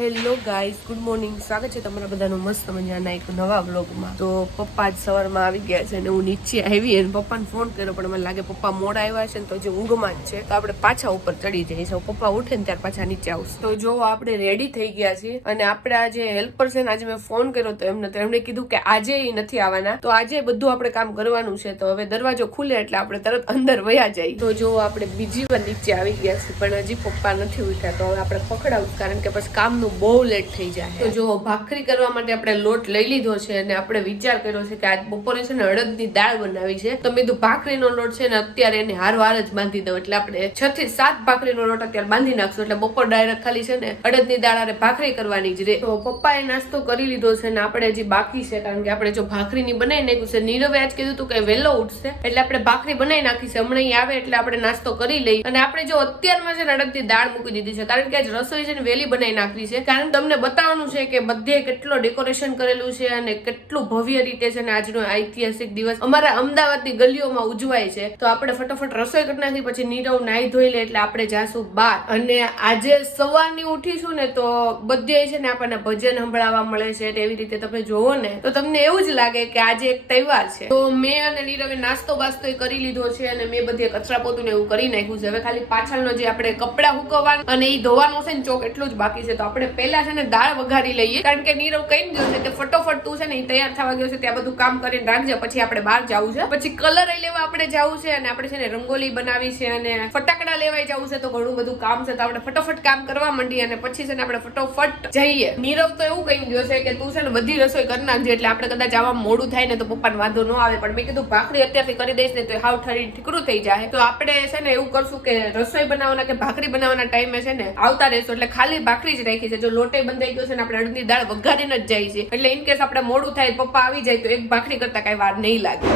Hello guys good morning સ્વાગત છે તમારા બધાનું મસ્ત મજાના એક નવા બ્લોગમાં તો પપ્પા જ સવારમાં આવી ગયા છે અને હું નીચે આવી અને પપ્પાને ફોન કર્યો, પણ મને લાગે પપ્પા મોડા આવ્યા છે ને તો જે ઊંઘમાં જ છે. તો આપણે પાછા ઉપર ચડી જઈએ છીએ પપ્પા ઉઠે ને ત્યાર પાછા નીચે આવશે. તો જો આપણે રેડી થઈ ગયા છીએ અને આપણે આ જે હેલ્પર છે ને, આજે મેં ફોન કર્યો તો એમને તો એમણે કીધું કે આજે નથી આવવાના. તો આજે બધું આપણે કામ કરવાનું છે. તો હવે દરવાજો ખુલે એટલે આપણે તરત અંદર વયા જઈએ. તો જો આપણે બીજી વાર નીચે આવી ગયા છીએ, પણ હજી પપ્પા નથી ઉઠ્યા. તો હવે આપણે પકડાવું કારણ કે પછી કામનું બહુ લેટ થઈ જાય તો જો ભાખરી કરવા માટે આપણે લોટ લઈ લીધો છે અને આપણે વિચાર કર્યો છે કે આજ બપોરે છે ને અડદની દાળ બનાવી છે. તો મેં કીધું ભાખરીનો લોટ છે ને અત્યારે એને હાર વાર જ બાંધી દઉં. એટલે આપણે છ થી સાત ભાખરીનો લોટ અત્યારે બાંધી નાખશું. એટલે બપોર ડાયરેક્ટ ખાલી છે ને અડદની દાળ અને ભાખરી કરવાની જ રે. તો પપ્પાએ નાસ્તો કરી લીધો છે ને આપણે હજી બાકી છે. કારણ કે આપણે જો ભાખરીની બનાવી નાખ્યું છે નીરવે આજ કીધું હતું કે વહેલો ઉઠશે. એટલે આપણે ભાખરી બનાવી નાખી છે. હમણાં આવે એટલે આપણે નાસ્તો કરી લઈ. અને આપણે જો અત્યારમાં છે ને અડદની દાળ મૂકી દીધી છે. કારણ કે આજ રસોઈ છે ને વહેલી બનાવી નાખી છે. કારણ તમને બતાવવાનું છે કે બધે કેટલો ડેકોરેશન કરેલું છે અને કેટલું ભવ્ય રીતે છે ને આજનો ઐતિહાસિક દિવસ અમારા અમદાવાદની ગલીઓમાં ઉજવાય છે. તો આપણે ફટાફટ રસોઈ કરી પછી નીરવ નાહી ધોઈ લે એટલે આપણે જાશું બાર અને આજે સવારની ઉઠીશું ને તો બધે છે ને આપણને ભજન સંભળાવવા મળે છે એવી રીતે તમે જોવો ને, તો તમને એવું જ લાગે કે આજે એક તહેવાર છે. તો મેં અને નીરવે નાસ્તો બાસ્તો કરી લીધો છે અને મેં બધે કચરા પોતું ને એવું કરી નાખ્યું છે. હવે ખાલી પાછળનો જે આપણે કપડાં હુકવવાનું અને એ ધોવાનો છે ને ચોક એટલું જ બાકી છે. તો આપણે પહેલા છે ને દાળ વઘારી લઈએ. કારણ કે નીરવ કઈ ગયો છે કે ફટોફટ તું છે ને તૈયાર થવા ગયો છે, ત્યાં બધું કામ કરીને રાખજે, પછી આપણે બહાર જવું છે. પછી કલર લેવા આપણે જવું છે અને આપણે છે ને રંગોલી બનાવી છે અને ફટાકડા લેવાય જવું છે, તો ઘણું બધું કામ છે. તો આપણે ફટોફટ કામ કરવા માંડીએ અને પછી છે ને આપણે ફટોફટ જઈએ. નીરવ તો એવું કહી ગયો છે કે તું છે ને બધી રસોઈ કરી નાખજે, એટલે આપણે કદાચ આવા મોડું થાય ને તો પપ્પાને વાંધો ન આવે. પણ મેં કીધું, ભાખરી અત્યારથી કરી દઈશ ને તો હાવ ઠરી ઠીકરું થઈ જાય તો આપણે છે ને એવું કરશું કે રસોઈ બનાવવાના કે ભાખરી બનાવવાના ટાઈમે છે ને આવતા રહેશું. એટલે ખાલી ભાખરી જ રાખી છે. જો લોટે બંધાઈ ગયો છે ને આપણે અડદની દાળ વઘારીને જ જાય છે. એટલે ઇન કેસ આપણે મોડું થાય, પપ્પા આવી જાય, તો એક ભાખરી કરતા કઈ વાર નહીં લાગે.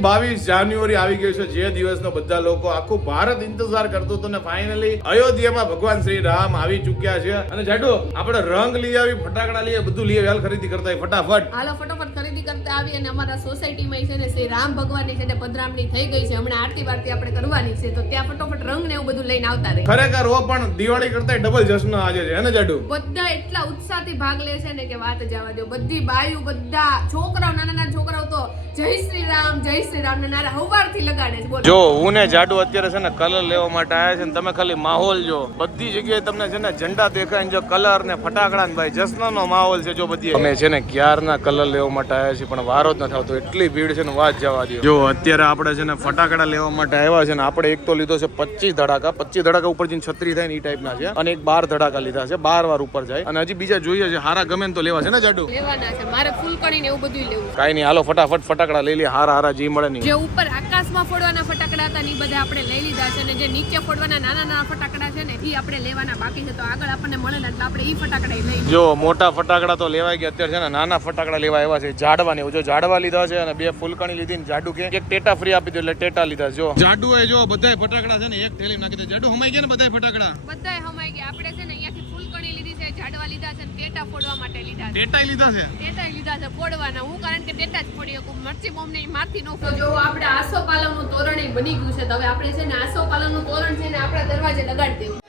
બાવીસ જાન્યુઆરી આવી ગયું છે. જે દિવસનો બધા લોકો આખું ભારત ઇંતજાર કરતું હતું ને ફાઇનલી અયોધ્યામાં ભગવાન શ્રી રામ આવી ચુક્યા છે. અને જાડુ, આપણે રંગ લઈ આવી, ફટાકડા લઈએ બધું લઈ વેલ ખરીદી કરતા ફટાફટ. હાલો, ફટોફટ ખરીદી કરતા આવી અને અમારા સોસાયટીમાં છે ને શ્રી રામ ભગવાનની છે ને પધરામણી થઈ ગઈ છે. હમણાં આરતી વારતી આપણે કરવાની છે. તો ત્યાં ફટોફટ રંગ ને એવું બધું લઈને આવતા રહે. ખરેખર ઓ પણ દિવાળી કરતા ડબલ જશ્ન આજે છે ને જાડુ? બધા એટલા ઉત્સાહથી ભાગ લે છે ને કે વાત જવા દો. બધી બાયુ બધા છોકરાઓ નાના નાના છોકરાઓ તો જય શ્રી રામ જય શ્રી રામ ને નારા હવારથી લગાડે છે. જો હું ને જાડુ અત્યારે છે ને કલર લેવા માટે આવ્યા છે ને તમે ખાલી માહોલ જો. બધી જગ્યાએ તમને છે ને ઝંડા દેખાય ને જો કલર ને ફટાકડા ને ભાઈ જશ્નનો માહોલ છે જો બધી. અમે છે ને ક્યારના કલર લેવા માટે આવ્યા છીએ પણ વારો જ નથી આવતો એટલી ભીડ છે ને વાત જવા દો જો અત્યારે આપણે છે ને ફટાકડા લેવા માટે આવ્યા છે ને આપણે એક તો લીધો છે પચીસ ધડાકા. પચીસ ધડાકા ઉપર જઈને છત્રી થાય ને એ ટાઈપના છે. અને એક બાર ધડાકા લીધા છે બાર વાર ઉપર જાય. અને હજી બીજા જોઈએ છે હારા ગમે તો લેવા છે ને જાડુ? લેવાના છે. મારે ફૂલકણી ને એવું બધું લેવું કાઈ નહીં હાલો ફટાફટ ફટાકડા લઈ લે હારા હારા જી મળે નહીં. જે ઉપર આકાશમાં ફોડવાના ફટાકડા હતા ને એ બધા આપણે લઈ લીધા છે. અને જે નીચે ફોડવાના નાના નાના ફટાકડા છે ને એ આપણે લેવાના બાકી છે. તો આગળ આપણને મળે ને એટલે આપણે એ ફટાકડા લઈ જો મોટા ફટાકડા તો લેવાય ગયા. અત્યારે છે ને નાના ફટાકડા લેવા આવ્યા છે. ઝાડવા ને જો ઝાડવા લીધા છે અને બે ફૂલકણી લીધી ને જાડુ કે એક ટેટા ફ્રી આપી દો એટલે ટેટા લીધા જો. જાડુ એ જો બધાય ફટાકડા છે ને એક થેલી નાખી દે જાડુ હમાઈ ગયા ને બધાય ફટાકડા? બધાય હમાઈ ગયા. આપણે છે ને અહીંયાથી ફૂલકણી લીધી છે ઝાડવા લીધા છે ને ટેટા ફોડવા માટે લીધા છે. ટેટા લીધા છે? ટેટા લીધા છે ફોડવાના. હું કારણ કે ટેટા જ ફોડી શકું. મરચી બોમ્બ ને મારથી નો તો જો આપણે આસો પાલવનું તોરણ બની ગયું છે તો હવે આપણે છે ને આસો પાલવનું તોરણ છે ને આપણા દરવાજે લગાડી દેવું.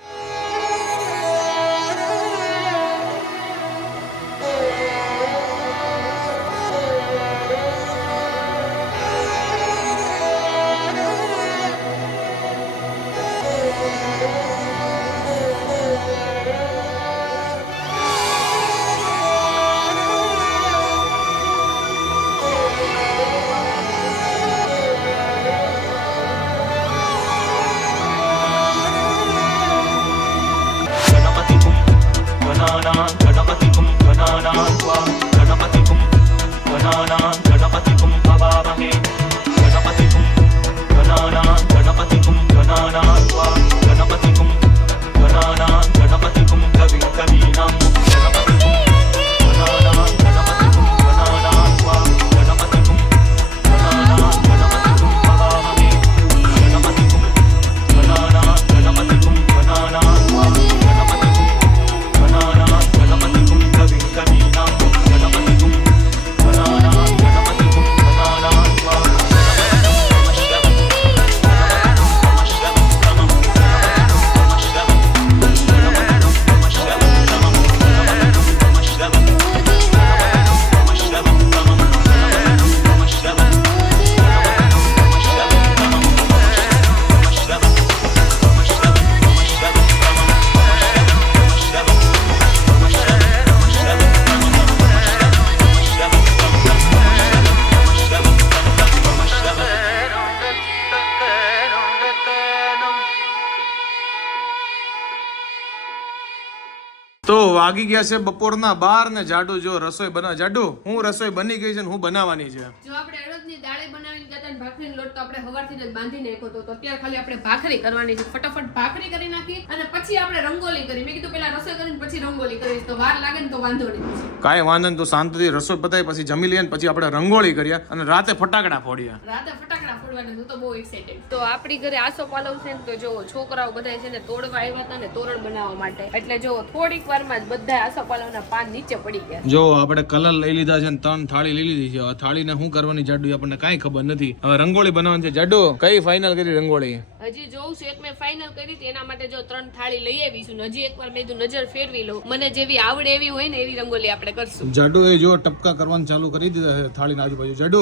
તો વાગી ગયા છે બપોરના બાર ને જાડુ જો રસોઈ બના જાડુ હું રસોઈ બની ગઈ છે ને હું બનાવવાની છે. જો આપણે અડદની દાળે બનાવીને જતા ને ભાખરીનો લોટ તો આપણે હવારથી જ બાંધી નાખ્યો તો અત્યારે ખાલી આપણે ભાખરી કરવાની છે. ફટાફટ ભાખરી કરી નાખી અને પછી આપણે રંગોલી કરી. મેં કીધું પેલા રસોઈ કરીને પછી રંગોલી કરી તો વાર લાગે ને તો વાંધો નહીં. કાંઈ વાંધો નહીં તો શાંતિથી રસોઈ પતાવી પછી જમી લઈએ ને પછી આપણે રંગોળી કરીએ અને રાતે ફટાકડા ફોડ્યા રાતે ફટાકડા ફોડવાના હું તો બહુ એક્સાઇટેડ તો આપણી ઘરે આસો પાલવ છે ને તો જો છોકરાઓ બધા છે ને તોડવા આવ્યા હતા ને તોરણ બનાવવા માટે. એટલે જો થોડીક વારમાં જ બધા આસોપાલવના પાન નીચે પડી ગયા. જો આપણે કલર લઈ લીધા છે ને ત્રણ થાળી લઈ લીધી છે. થાળીને શું કરવાની જાડુ આપણને કાંઈ ખબર નથી. હવે રંગોળી બનાવવાની છે. જાડુ કઈ ફાઇનલ કરી રંગોળી? હજી જોઉં છું એક મેં ફાઇનલ કરી હતી. એના માટે જો ત્રણ થાળી લઈ આવી છું હજી એકવાર મેં નજર ફેરવી લઉં. મને જેવી આવડે એવી હોય ને એવી રંગોળી આપણે કરશું. જાડુ એ જો ટપકા કરવાનું ચાલુ કરી દીધા છે થાળીના આજુબાજુ. જાડુ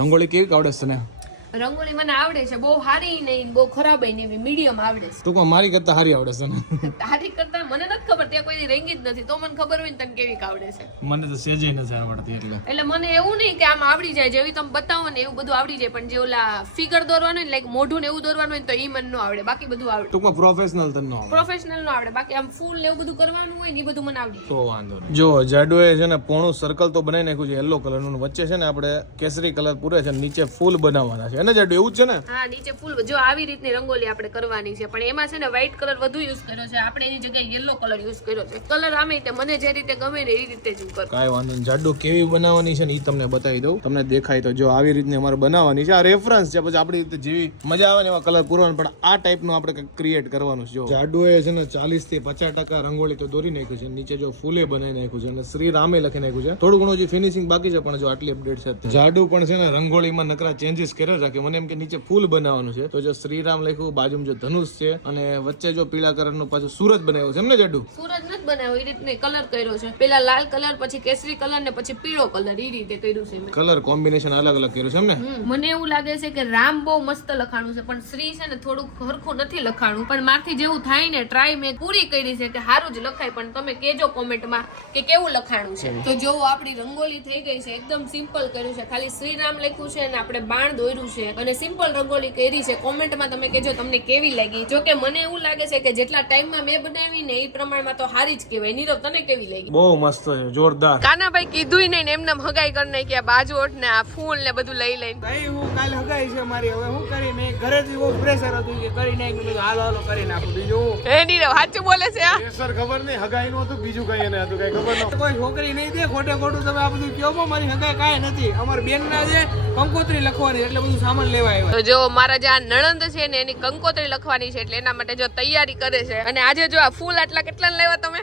રંગોળી કેવી આવડે છે તને? રંગોલી મને આવડે છે બહુ સારી નહીં બહુ ખરાબ નહીં એવી મીડિયમ આવડે છે. તું મારી કરતા સારી આવડે છે ને? તારી કરતા મને નથી ખબર ત્યાં કોઈ રેંગી રંગી જ નથી તો મને ખબર હોય ને તને કેવી આવડે છે. મને તો સેજે નથી આવડતી એટલે. એટલે મને એવું નહીં કે આમ આવડી જાય જેવી તમે બતાવો ને એવું બધું આવડી જાય પણ જે ઓલા ફિગર દોરવાનું હોય લાઈક મોઢું ને એવું દોરવાનું હોય ને તો એ મને ન આવડે બાકી બધું આવડે. ટૂંકમાં પ્રોફેશનલ તને ન આવડે. પ્રોફેશનલ નો આવડે બાકી આમ ફૂલ ને એવું બધું કરવાનું હોય ને એ બધું મને આવડે. તો વાંધો નહીં. જો જાડુએ છે ને પોણું સર્કલ તો બનાવી નાખ્યું છે યલો કલરનું વચ્ચે છે ને આપણે કેસરી કલર પૂરે છે નીચે ફૂલ બનાવવાના છે એને જાડુ એવું જ છે ને? હા નીચે ફૂલ જો આવી રીતની રંગોલી આપણે કરવાની છે પણ એમાં છે ને વ્હાઈટ કલર વધુ યુઝ કર્યો છે. આપણે એની જગ્યાએ યલો કલર યુઝ કર્યો છે. કલર આમે તે મને જે રીતે ગમે ને એ રીતે જ કરો. કાંઈ વાંધો નહીં. જાડુ કેવી બનાવવાની છે ને એ તમને બતાવી દઉં. તમને દેખાય તો જો આવી રીતની અમારે બનાવવાની છે. આ રેફરન્સ છે પછી આપણી રીતે જેવી મજા આવે ને એવા કલર પૂરવાનું પણ આ ટાઈપનું આપણે કંઈક ક્રિએટ કરવાનું છે જો. જાડુ એ છે ને ચાલીસથી પચાસ ટકા રંગોળી તો દોરી નાખ્યું છે. નીચે જો ફૂલે બનાવી નાખ્યું છે અને શ્રી રામે લખી નાખ્યું છે. થોડું ઘણું જે ફિનિશિંગ બાકી છે પણ જો આટલી અપડેટ છે. જાડુ પણ છે ને રંગોળીમાં નકરા ચેન્જીસ કર્યો છે કે મને એમ કે નીચે ફૂલ બનાવવાનું છે. તો જો શ્રીરામ લખ્યું બાજુમાં જો ધનુષ છે અને વચ્ચે જો પીળા કલરનું પાછું સુરત બનાવ્યું છે. એમ ને જાડુ? સૂરજ નથી બનાવ્યો એ રીતને કલર કર્યો છે. પેલા લાલ કલર પછી કેસરી કલર ને પછી પીળો કલર એ રીતે કર્યું છે કલર કોમ્બિનેશન અલગ અલગ કર્યું છે એમ ને મને એવું લાગે છે કે રામ બહુ મસ્ત લખાણું છે પણ શ્રી છે ને થોડુંક હરખું નથી લખાણું. પણ મારથી જેવું થાય ને ટ્રાય મેં પૂરી કરી છે કે સારું જ લખાય પણ તમે કેજો કોમેન્ટમાં કે કેવું લખાણું છે. તો જો આપણી રંગોલી થઈ ગઈ છે એકદમ સિમ્પલ કર્યું છે. ખાલી શ્રીરામ લખ્યું છે અને આપણે બાણ દોર્યું છે. અને સિમ્પલ રંગોલી કરી છે. કોમેન્ટમાં તમે કહેજો તમને કેવી લાગી. જો કે મને એવું લાગે છે કે જેટલા ટાઈમમાં મેં બનાવી ને એ પ્રમાણમાં તો હારી જ કહેવાય. નીરવ તને કેવી લાગી? બહુ મસ્ત છે જોરદાર. કાનાભાઈ કીધું નહીં એમને હગાઈ કરી નાખ્યા. બાજોટ ને આ ફૂલ ને બધું લઈ લઈને. ભાઈ હું કાલ હગાઈ છે મારી. હવે હું કરી? મેં ઘરેથી બહુ પ્રેશર હતું કે કરી નાખ. મેં હાલો હાલો કરી નાખું. બીજું? હું. હે નીરવ સાચું બોલે છે આ સર ખબર નહીં હગાઈ નું હતું બીજું કઈ એને હતું કઈ ખબર ન કોઈ છોકરી નહીં દે ખોટે ખોટું તમે આ બધું કહો મારી હગાઈ કાંઈ નથી. અમારી બેન ના છે કંકોત્રી લખવાની એટલે બધું સામાન લેવા આવ્યા. તો જો મારા જે આ નણંદ છે ને એની કંકોત્રી લખવાની છે એટલે એના માટે જો તૈયારી કરે છે. અને આજે જો આ ફૂલ આટલા કેટલા લેવા તમે?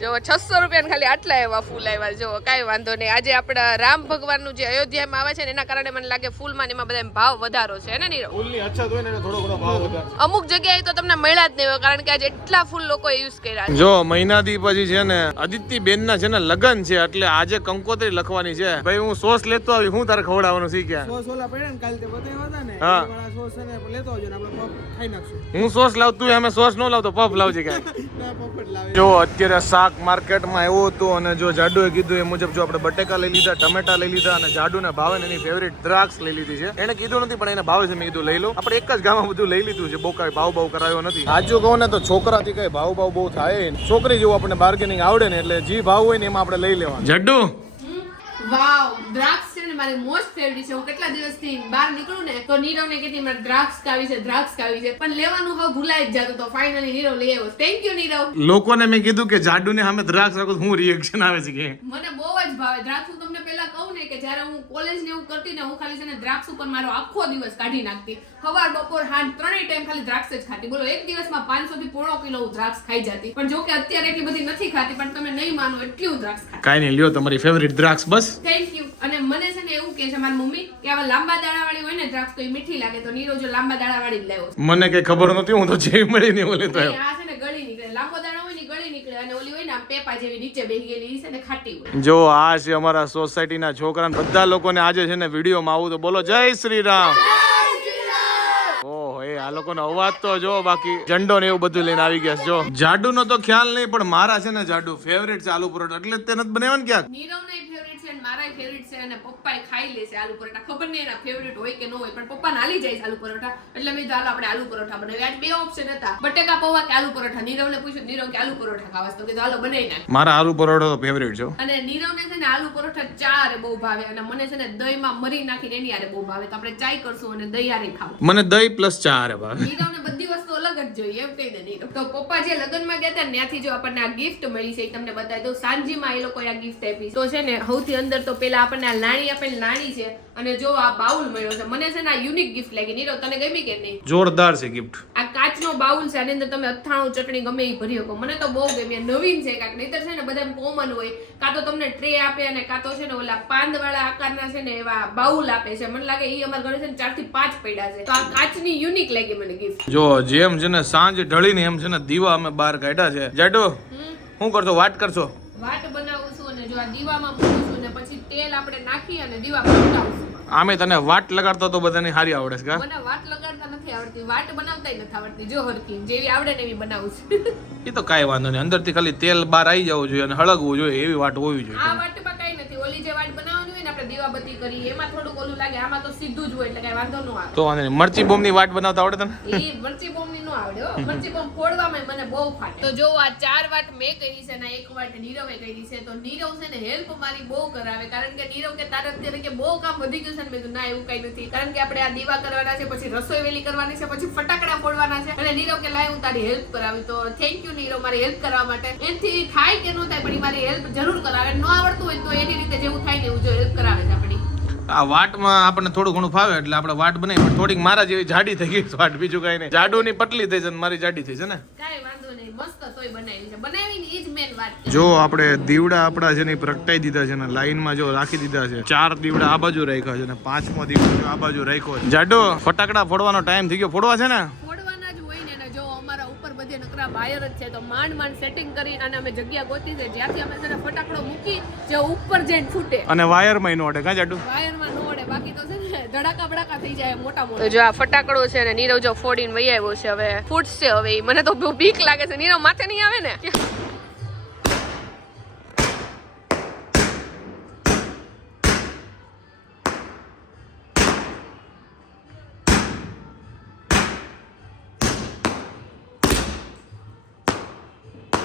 જો છસો રૂપિયા ખાલી આટલા એવા ફૂલ આવ્યા. જો કાંઈ વાંધો નહીં. આજે આપણા રામ ભગવાનનું જે અયોધ્યામાં આવે છે ને એના કારણે મને લાગે ફૂલમાં ને એમાં બધા ભાવ વધારો છે ને નીરવ? અમુક જગ્યાએ તો તમને મળ્યા જ નહીં હોય કારણ કે આજે એટલા ફૂલ લોકો યુઝ કર્યા છે. જો મહિનાથી પછી છે ને અદિતિ બેન ના છે ને લગન છે એટલે આજે કંકોત્રી લખવાની છે. ભાઈ હું સોસ લેતો આવી હું તારે ખવડાવવાનું શીખ્યા સોસ ઓલા પડ્યા ને કાલે તે બતાવ્યા હતા ને હા. સોસ ને લેતો આવજો ને આપણે પફ ખાઈ નાખશું. હું સોસ લાવ તું અમે સોસ ન લાવતો પફ લાવજે લાવે. જો અત્યારે શાક માર્કેટમાં આવ્યું હતું અને જો જાડુએ કીધું એ મુજબ જો આપણે બટેકા લઈ લીધા ટમેટા લઈ લીધા અને જાડુના ભાવે એની ફેવરિટ દ્રાક્ષ લઈ લીધી છે. એને કીધું નથી પણ એને ભાવે છે મેં કીધું લઈ લો. આપણે એક જ ગામમાં બધું લઈ લીધું છે બહુ કાંઈ ભાવ ભાવ કરાયો નથી. આજુ કહું ને તો છોકરાથી કઈ ભાવ ભાવ બહુ થાય છોકરી જેવું આપણને બાર્ગેનિંગ આવડે ને એટલે જે ભાવ હોય ને એમાં આપણે લઈ લેવાનું. જાડુ વાવ દ્રાક્ષ મારી મોસ્ટ ફેવરિટ છે. હું કેટલા દિવસથી બહાર નીકળું ને તો નીરવ ને કહેતી મારે દ્રાક્ષ કાવી છે દ્રાક્ષ કાવી છે. પણ લેવાનું હવે ભૂલાઈ જ જતું તો ફાઇનલી નીરવ લઈ આવ્યો. Thank you Nirav. લોકોને મેં કીધું કે જાડુને સામે દ્રાક્ષ રાખો હું રિએક્શન આવે છે કે. મને બહુ જ ભાવે. દ્રાક્ષ હું તમને પહેલા કહું ને કે જ્યારે હું કોલેજ ને એવું કરતી ને હું ખાલી છે ને દ્રાક્ષ ઉપર મારો આખો દિવસ કાઢી નાખતી. સવાર બપોર હાથ ટાઈમ ખાલી દ્રાક્ષ જ ખાતી. બોલો એક દિવસમાં પાંચસો થી પોણો કિલો દ્રાક્ષ ખાઈ જતી. પણ જો કે અત્યારે એટલી બધી નથી ખાતી પણ તમે નહીં માનો એટલી હું દ્રાક્ષ ખાતી. કાઈ નહીં લ્યો તમારી ફેવરિટ દ્રાક્ષ બસ. થેન્ક યુ અને મને છે ને એવું કે છે મારી મમ્મી કે આવા લાંબા દાણાવાળી હોય ને દ્રાક્ષ તો એ મીઠી લાગે તો નીરો જો લાંબા દાણાવાળી જ લાવ્યો મને કઈ ખબર નહોતી હું તો જે મળી ને લેતો તો આ છે ને ગળી નીકળે. લાંબો દાણો હોય ને ગળી નીકળે અને ઓલી હોય ને આમ પેપા જેવી નીચે બેહી ગયેલી છે ને ખાટી હોય. જો આ છે અમારા સોસાયટીના છોકરા બધા લોકોને આજે છે ને વિડીયોમાં આવું તો બોલો જય શ્રી રામ. આ લોકોનો અવાજ તો જો, બાકી ઝંડો ને એવું બધું લઈને આવી ગયા જો જાડુ નો તો ખ્યાલ નહીં, પણ મારા છે ને જાડુ ફેવરેટ છે આલુ પરોઠા. એટલે જ તે નથી બનાવ્યા ને ક્યાંક? નીરવ નહીં અને મારા ફેવરિટ છે અને પપ્પાએ ખાઈ લે છે આલુ પરોઠા. ખબર નહીં એના ફેવરિટ હોય કે ન હોય પણ પપ્પા નાલી જાય આલુ પરોઠા. એટલે મેં કીધું આપણે આલુ પરોઠા બનાવ્યા આજ બે ઓપ્શન હતા. બટેકા પૌવા કે આલુ પરોઠા? નીરવને પૂછ્યું નીરવ કે આલુ પરોઠા ખાવા? તો કીધું હાલો બનાવી નાખ મારા આલુ પરોઠા તો ફેવરિટ છે અને નીરવને છે ને આલુ પરોઠા ચારે બહુ ભાવે અને મને છે ને દહીંમાં મરી નાખીને એની આરે બહુ ભાવે. તો આપણે ચાય કરશું અને દહીં આરે ખાવું. મને દહીં પ્લસ ચા રે ભાવે. નીરવને બધી વસ્તુ અલગ જ જોઈએ એમ કહી દે નીરવ. તો પપ્પા જે લગ્નમાં ગયા હતા ત્યાંથી જો આપણને આ ગિફ્ટ મળી છે તમને બતાવી દઉં. સાંજીમાં એ લોકો આ ગિફ્ટ આપી તો છે ને સૌથી અંદર તો પેલા આપણને આ લાણી આપેલ લાણી છે અને જો આ બાઉલ મળ્યો છે. મને છે ને આ યુનિક ગિફ્ટ લાગી. નીરવ તને ગમી કે નહીં? જોરદાર છે ગિફ્ટ આ કાચનો બાઉલ છે આની અંદર તમે અથાણું ચટણી ગમે એ ભરી શકો. મને તો બહુ ગમી. નવીન છે કાંક નહીતર છે ને બધા કોમન હોય. કાં તો તમને ટ્રે આપે અને કાં તો છે ને ઓલા પાંદ વાળા આકારના છે ને એવા બાઉલ આપે છે. મને લાગે એ અમારા ઘરે છે ને ચારથી પાંચ પડ્યા છે. તો આ કાચની યુનિક લાગી મને ગિફ્ટ જો જેમ છે ને સાંજ ઢળીને એમ છે ને દીવા અમે બહાર કાઢ્યા છે. જાડો શું કરશો? વાટ કરશો? વાટ બનાવું છું અને જો આ દીવામાં તેલ આપણે નાખી અને દીવા પ્રગટાવશું આમે તને વાટ લગાડતો તો બધાને હારી આવડે છે કા? મને વાટ લગાડતા નથી આવડતી. વાટ બનાવતાય નથી આવડતી. જો હરકી જેવી આવડે ને એવી બનાવું છું. એ તો કાંઈ વાંધો નહીં. અંદરથી ખાલી તેલ બહાર આવી જવું જોઈએ અને હળગવું જોઈએ એવી વાટ હોવી જોઈએ આ વાટમાં કઈ નથી. ઓલી જે વાટ બનાવવાની દીવાબત્તી કરી એમાં થોડુંક ઓલું લાગે આમાં તો સીધું જ હોય એટલે કઈ વાંધો ન આવે. તો વાંધો નહીં. મરચી બોમ્બની વાટ બનાવતા આવડે તને? એ મરચી બોમ્બની નો આવડે હો. મરચી બોમ્બ ફોડવામાં મને બહુ ફાટે. તો જો આ ચાર વાટ મેં કરી છે ને એક વાટ નીરવે કરી છે તો નીરવ છે ને હેલ્પ મારી બહુ કરાવે. કારણ કે નીરવ કે તારે અત્યારે કે બહુ કામ વધી ગયું છે ને મેં ના એવું કઈ નથી. કારણ કે આપણે આ દીવા કરવાના છે પછી રસોઈ વેલી કરવાની છે પછી ફટાકડા ફોડવાના છે. અને નીરવ કે લાય હું તારી હેલ્પ કરાવી. તો થેન્ક યુ નીરવ મારી હેલ્પ કરવા માટે. એથી થાય કે ન થાય પણ મારી હેલ્પ જરૂર કરાવે. ન આવડતું હોય તો એની રીતે જેવું થાય ને એવું જો હેલ્પ કરાવે છે. આ વાટમાં આપણને થોડું ઘણું ફાવે એટલે આપણે વાટ બનાવી પણ થોડીક મારા જેવી જાડી થઈ ગઈ વાટ બીજું કઈ નહીં. જાડુની પતલી થઈ છે ને મારી જાડી થઈ છે ને. જો આપણે દીવડા આપણા છે ને પ્રગટાઈ દીધા છે ને લાઈનમાં જો રાખી દીધા છે. ચાર દીવડા આ બાજુ રાખ્યા છે ને પાંચમો દીવડો આ બાજુ રાખ્યો છે. જાડો ફટાકડા ફોડવાનો ટાઈમ થઈ ગયો. ફોડવા છે ને? અમારા નકરા વાયર જ છે. તો માંડ માંડ સેટિંગ કરી અને અમે જગ્યા ગોતી છે. જ્યાંથી અમે છે ફટાકડો મૂકી જે ઉપર જઈને ફૂટે. અને વાયરમાં નો અડે કાં જાડુ વાયરમાં નો અડે. બાકી તો છે ને ધડાકા બડાકા થઈ જાય મોટા મોટા જો આ ફટાકડો છે ને નીરવ જો ફોડીને વહી આવ્યો છે હવે ફૂટશે હવે મને તો બહુ બીક લાગે છે. નીરવ માથે નહીં આવે ને?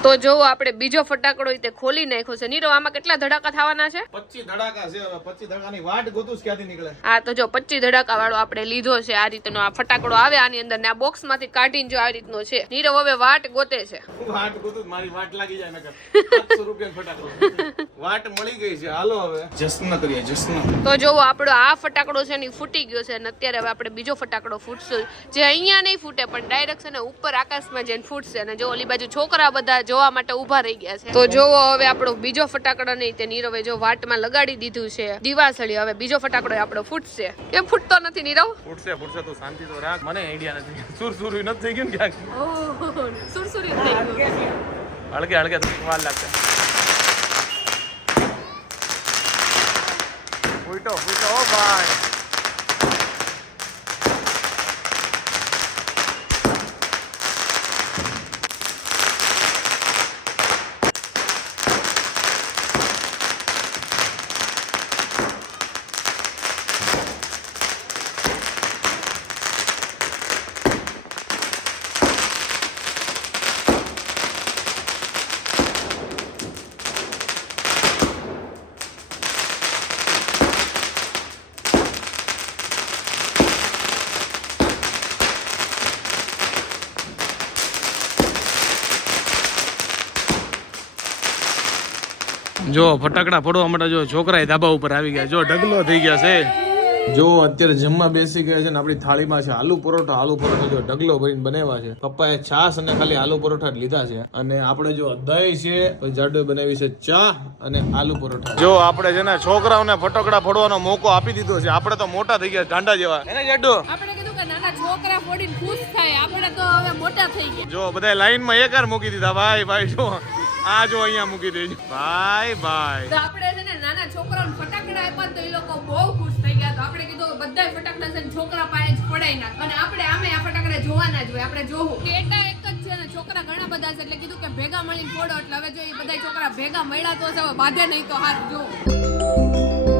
તો જોવો આપણે બીજો ફટાકડો તે ખોલી નાખ્યો છે. નીરવ આમાં કેટલા ધડાકા થવાના છે? પચીસ ધડાકા છે હવે. પચીસ ધડાકાની વાટ ગોતું ક્યાંથી નીકળે? હા તો જો પચીસ ધડાકા વાળો આપણે લીધો છે. આ રીતનો આ ફટાકડો આવે આની અંદર ને આ બોક્સમાંથી કાઢીને જો આ રીતનો છે. નીરવ હવે વાટ ગોતે છે. વાટ ગોતું મારી વાટ લાગી જાય નકર. સાતસો રૂપિયા ફટાકડો. વાટ મળી ગઈ છે. હાલો હવે. જશ્ન કરીએ જશ્ન. તો જોવો આપણો આ ફટાકડો છે ને ફૂટી ગયો છે અને અત્યારે હવે આપણે બીજો ફટાકડો ફૂટશું. જે અહીંયા નહીં ફૂટે પણ ડાયરેક્ટ છે ને ઉપર આકાશમાં જઈને ફૂટશે. અને જો ઓલી બાજુ છોકરા બધા જોવા માટે ઊભા રહી ગયા છે. તો જોવો હવે આપણો બીજો ફટાકડો નહીં તે નીરવે જો વાટમાં લગાડી દીધું છે. દિવાસળી હવે બીજો ફટાકડો આપણો ફૂટશે. કેમ ફૂટતો નથી નીરવ? ફૂટશે ફૂટશે તું શાંતિ તો રાખ. મને આઈડિયા નથી. સુર સુર નથી થઈ ગયું ક્યાંક? સુરસુરી થઈ ગયું. હળગે હળગે તો વાર લાગશે. ફૂટો ફૂટો ભાઈ. ફટાકડા ફોડવા માટે જો છોકરા ધાબા ઉપર આવી ગયા. જો ઢગલો થઈ ગયા છે. જો અત્યારે જમવા બેસી ગયા છે ને આપણી થાળીમાં છે આલુ પરોઠા. આલુ પરોઠા જો ઢગલો ભરીને બનાવ્યા છે. પપ્પાએ છાસ અને ખાલી આલુ પરોઠા જ લીધા છે. અને આપણે જો દહીં છે પછી બનાવી છે ચા અને આલુ પરોઠા. જો આપણે છે ને છોકરાઓને ફટાકડા ફોડવાનો મોકો આપી દીધો છે. આપણે તો મોટા થઈ ગયા ઢાંડા જેવા. એને જાડુ? આપણે કીધું કે નાના છોકરા ફોડીને ખુશ થાય. આપણે તો હવે મોટા થઈ ગયા. જો બધા લાઈનમાં એકાર મૂકી દીધા. ભાઈ ભાઈ જો. આ જો અહીંયા મૂકી દેજો. ભાઈ ભાઈ. તો આપણે છે ને નાના છોકરાઓને ફટાકડા આપ્યા તો એ લોકો બહુ ખુશ થઈ ગયા. તો આપણે કીધું કે બધાય ફટાકડા છે ને છોકરા પાસે જ પડાય ના અને આપણે આમે આ ફટાકડા જોવાના જ હોય. આપણે જોવું. કેટા એક જ છે ને છોકરા ઘણા બધા છે એટલે કીધું કે ભેગા મળીને ફોડો. એટલે હવે જો એ બધા છોકરા ભેગા મળ્યા તો છે હવે બાંધે નહીં તો હાથ જોવું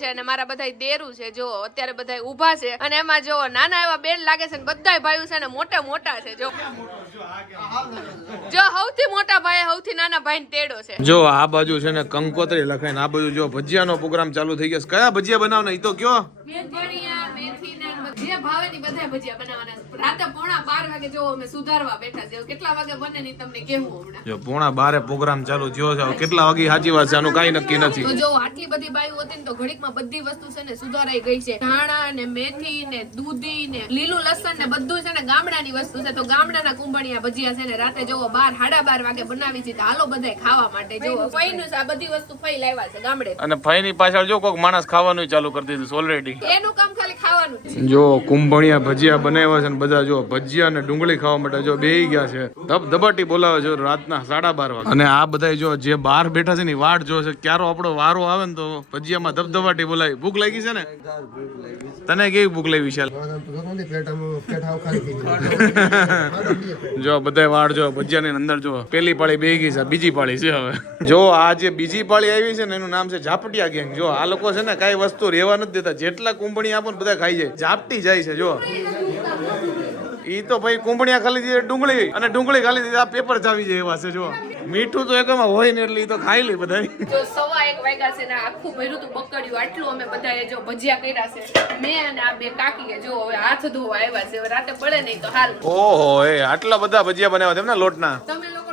છે અને મારા બધા દેરું છે. જો અત્યારે બધા ઊભા છે અને એમાં જો નાના એવા બેન લાગે છે ને બધા ભાઈઓ છે ને મોટા મોટા છે. જો. જો સૌથી મોટા ભાઈ સૌથી નાના ભાઈ તેડો છે. જો આ બાજુ છે ને કંકોત્રી લખાય ને આ બાજુ જો ભજીયાનો પ્રોગ્રામ ચાલુ થઈ ગયો કયા ભજીયા બનાવના ઈ તો કયો? મેથી જે ભાવે ની બધા ભજીયા બનાવવાના રાતે પોણા બાર વાગે જો અમે સુધારવા બેઠા છે કેટલા વાગે બને ની તમને કેવું હમણાં. જો પોણા બારે પ્રોગ્રામ ચાલુ થયો છે. કેટલા વાગે સાચી વાત છે? આનું કઈ નક્કી નથી. તો જો આટલી બધી બાયું હતી ને તો ઘડીકમાં બધી વસ્તુ છે ને સુધારાઈ ગઈ છે. ધાણા ને મેથી ને દૂધી ને લીલું લસણ ને બધું છે ને ગામડાની વસ્તુ છે. તો ગામડાના કુંભણિયા ભજીયા છે ને રાતે જોવો બાર સાડા બાર વાગે બનાવી છે તો હાલો બધાય ખાવા માટે. જો ફઈનું છે આ બધી વસ્તુ ફઈ લાવ્યા છે ગામડે. અને ફઈની પાછળ જો કોઈક માણસ ખાવાનું ચાલુ કરી દીધું ઓલરેડી એનું કામ ખાલી ખાવાનું જો કુંભણિયા ભજીયા બનાવ્યા છે ને બધા જો ભજીયા અને ડુંગળી ખાવા માટે જો બેહી ગયા છે. ધબ ધબાટી બોલાવે છે રાતના સાડા બાર વાગે. અને આ બધા જો જે બહાર બેઠા છે ને વાટ જો છે. ક્યારો આપણો વારો આવે ને તો ભજીયામાં ધબધબાટી બોલાવી. ભૂખ લાગી છે ને? તને કેવી ભૂખ લાગી છે? જો બધા વાડ જો ભજીયાની અંદર જો પેલી પાળી બે ગઈ છે બીજી પાળી છે હવે. જો આ જે બીજી પાળી આવી છે ને એનું નામ છે ઝાપટિયા ગેંગ. જો આ લોકો છે ને કઈ વસ્તુ રહેવા નથી દેતા. જેટલા કુંભણી આપો બધા ખાઈ જાય. ઝાપટી જાય. છે જો. ઈ તો ભાઈ કુંભણિયા ખાલી દીધી ડુંગળી અને ડુંગળી ખાલી દીધી આ પેપર ચાવી જાય એવા છે જો. મીઠું તો એકમાં હોય ને એટલે ઈ તો ખાઈ લે બધા જો સવા એક વાગ્યા છે ને આખું ભર્યું તું બકડ્યું આટલું અમે બધાએ જો ભજીયા કર્યા છે. મેં અને આ બે કાકીએ જો હવે હાથ ધોવા આવ્યા છે. રાતે પડે નહીં તો હાલ. ઓહો એ આટલા બધા ભજીયા બનાવ્યા તેમ ને લોટના? તમે લોકો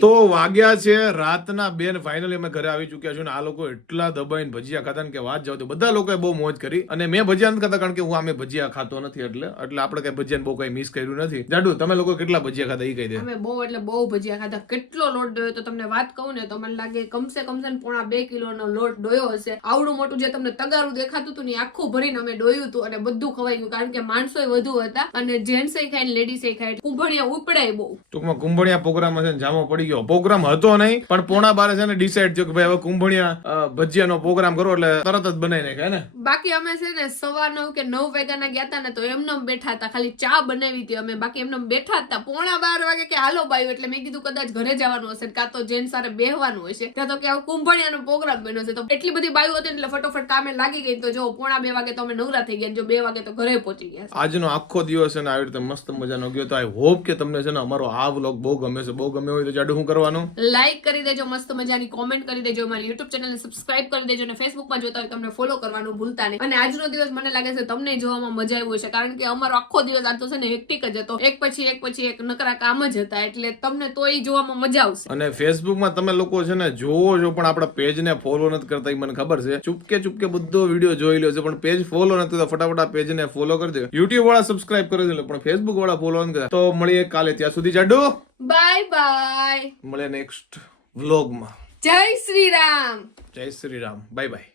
તો વાગ્યા છે રાતના બેન ને ફાઇનલી અમે ઘરે આવી ચુક્યા છું ને આ લોકો એટલા દબાઈને ભજીયા ખાતા કે વાત જાવ તો બધા લોકોએ બહુ મોજ કરી અને મેં ભજીયા નથી ખાતા કારણ કે હું આમે ભજીયા ખાતો નથી એટલે એટલે આપણે કઈ ભજીયા બહુ કઈ મિસ કર્યું નથી. જાડુ તમે લોકો કેટલા ભજીયા ખાતા એ કહી દે. અમે બહુ એટલે બહુ ભજીયા ખાતા કેટલો લોટ ડોયો તો તમને વાત કહું ને તો મને લાગે કમસે કમસે પોણા બે કિલોનો લોટ ડોયો હશે. આવડું મોટું જે તમને તગારું દેખાતું હતું ને આખું ભરીને અમે ડોયું હતું અને બધું ખવાઈ ગયું કારણ કે માણસો વધુ હતા અને જેન્ટ્સ ખાય ને લેડીઝ ખાય કુંભણિયા ઉપડાય બહુ. ટૂંકમાં કુંભણિયા પ્રોગ્રામ ને જામો પડી ગયો. પ્રોગ્રામ હતો નહીં પણ પોણા બારે છે ને ડિસાઈડ થયો કે ભાઈ હવે કુંભણિયા ભજીયાનો પ્રોગ્રામ કરો એટલે તરત જ બનાવી નાખે ને? બાકી અમે છે ને સવા નવ કે નવ વાગ્યાના ગયા હતા ને તો એમને બેઠા હતા ખાલી ચા બનાવી હતી અમે. બાકી એમને બેઠા હતા પોણા બાર વાગે કે હાલો બાયું એટલે મેં કીધું કદાચ ઘરે જવાનું હશે કાં તો જેન સારે બેહવાનું હશે. ત્યાં તો કે આ કુંભણિયાનો પ્રોગ્રામ બન્યો છે. તો એટલી બધી બાયું હતી એટલે ફટોફટ કામે લાગી ગઈ તો જો પોણા બે વાગે તો અમે નવરા થઈ ગયા જો બે વાગે તો ઘરે પહોંચી ગયા આજનો આખો દિવસ છે ને આવી રીતે મસ્ત મજાનો ગયો તો આઈ હોપ કે તમને છે ને અમારો આ વ્લોગ બહુ ગમે છે. બહુ ગમે હોય તો જાડુ શું કરવાનું? લાઈક કરી દેજો મસ્ત મજાની કોમેન્ટ કરી દેજો મારી યુટ્યુબ ચેનલને સબસ્ક્રાઇબ કરી દેજો અને ફેસબુકમાં જોતા હોય તમને ફોલો કરવાનું ભૂલતા નહીં. અને આજનો દિવસ મને લાગે છે તમને જોવામાં મજા આવી હશે કારણ કે અમારો આખો દિવસ આજ તો છે ને હેક્ટિક જ હતો. એક પછી એક પછી એક નકરા કામ જ હતા એટલે તમને તો એ જોવામાં મજા આવશે. અને ફેસબુકમાં તમે લોકો છે ને જોવો છો પણ આપણા પેજને ફોલો નથી કરતા એ મને ખબર છે. ચૂપકે ચૂપકે બધો વીડિયો જોઈ લ્યો છે પણ પેજ ફોલો નથી તો ફટાફટ આ પેજને ફોલો કરી દો. યુટ્યુબ વાળા સબસ્ક્રાઇબ કરી દો પણ ફેસબુક વાળા ફોલો કરતા તો મળીએ કાલે ત્યાં સુધી. જાડુ? બાય બાય મળે નેક્સ્ટ વ્લોગમાં જય શ્રી રામ. જય શ્રી રામ. Bye bye